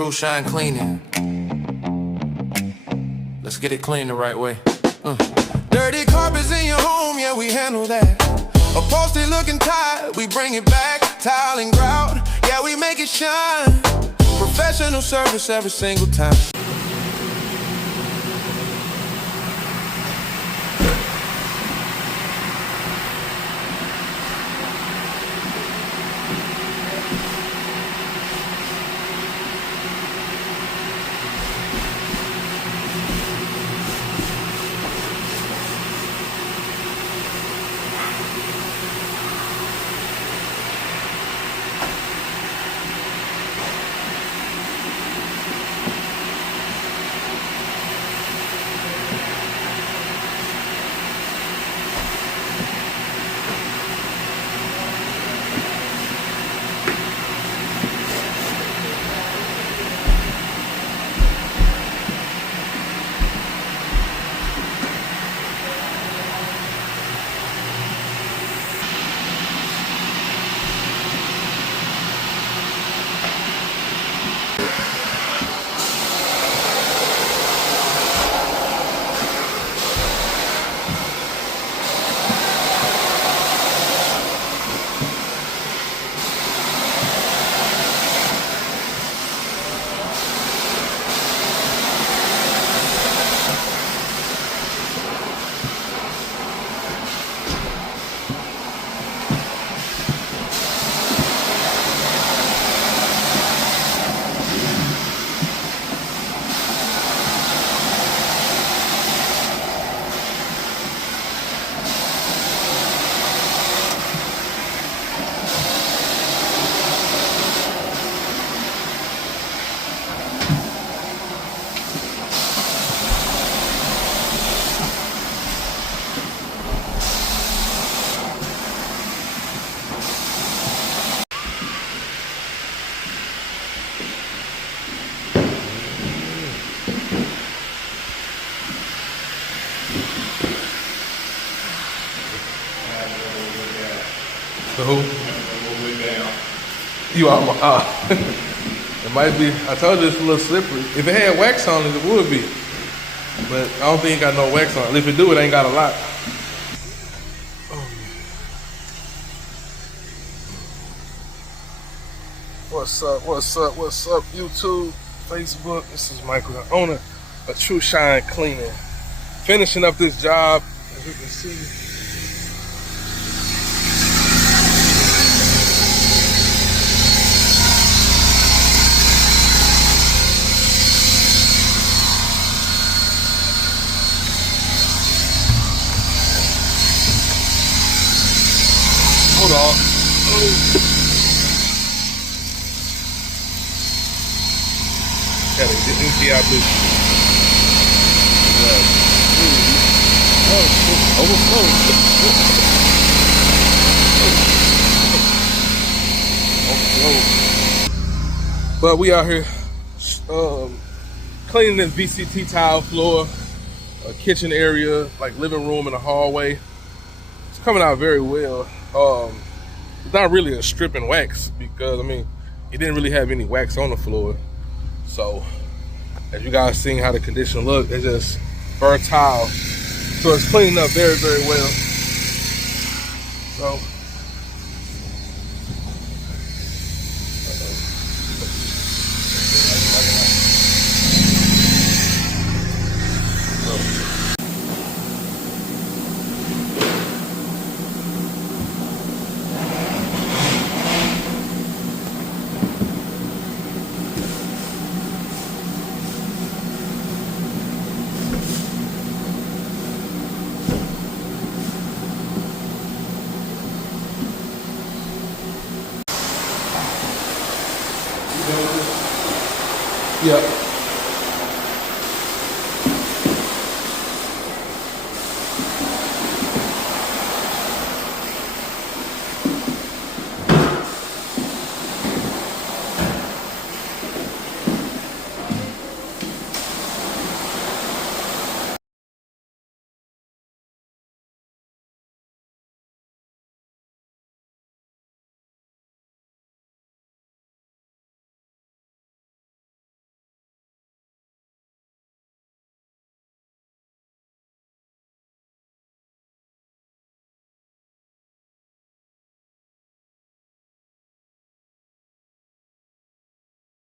Trushine cleaning. Let's get it clean the right way. Dirty carpets in your home, yeah, we handle that. Upholstery looking tired, we bring it back. Tile and grout, yeah, we make it shine. Professional service every single time. The who? You are it might be. I told you it's a little slippery. If it had wax on it, it would be. But I don't think it got no wax on it. If it do, it ain't got a lot. What's up? What's up? What's up, YouTube, Facebook? This is Michael, the owner of Trushine Cleaning. Finishing up this job, as you can see. Hold on. Gotta empty out this. But we out here cleaning this VCT tile floor, a kitchen area, like living room and a hallway. It's coming out very well. It's not really a strip and wax because, I mean, it didn't really have any wax on the floor. So, as you guys seeing how the condition look, it's just burnt tile. So it's cleaning up very, very well. So, yeah.